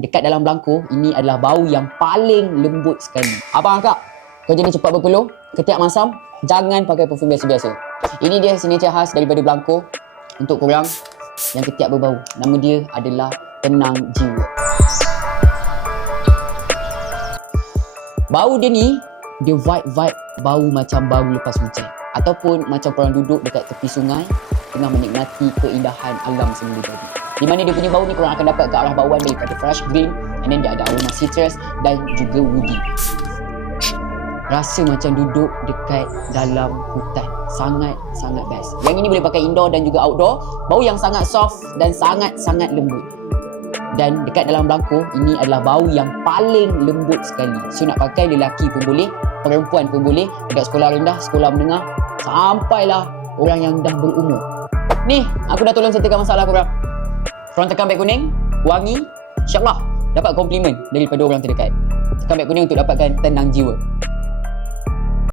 Dan dekat dalam belangko, ini adalah bau yang paling lembut sekali. Abang akak, kerja ni cepat berpeluh, ketiak masam, jangan pakai parfum biasa-biasa. Ini dia signature khas daripada belangko untuk korang yang ketiak berbau. Nama dia adalah Tenang Jiwa. Bau dia ni, dia vibe bau macam baru lepas hujan. Ataupun macam korang duduk dekat tepi sungai tengah menikmati keindahan alam semula jadi. Di mana dia punya bau ni korang akan dapat ke arah bauan daripada fresh green, and then dia ada aroma citrus dan juga woody. Rasa macam duduk dekat dalam hutan. Sangat best. Yang ini boleh pakai indoor dan juga outdoor. Bau yang sangat soft dan sangat lembut. Dan dekat dalam belangko, ini adalah bau yang paling lembut sekali. So nak pakai lelaki pun boleh, perempuan pun boleh, dekat sekolah rendah, sekolah menengah, sampailah orang yang dah berumur. Ni, aku dah tolong settlekan masalah korang. Korang tekan beg kuning, wangi, insyaAllah dapat komplimen daripada orang terdekat. Tekan beg kuning untuk dapatkan Tenang Jiwa.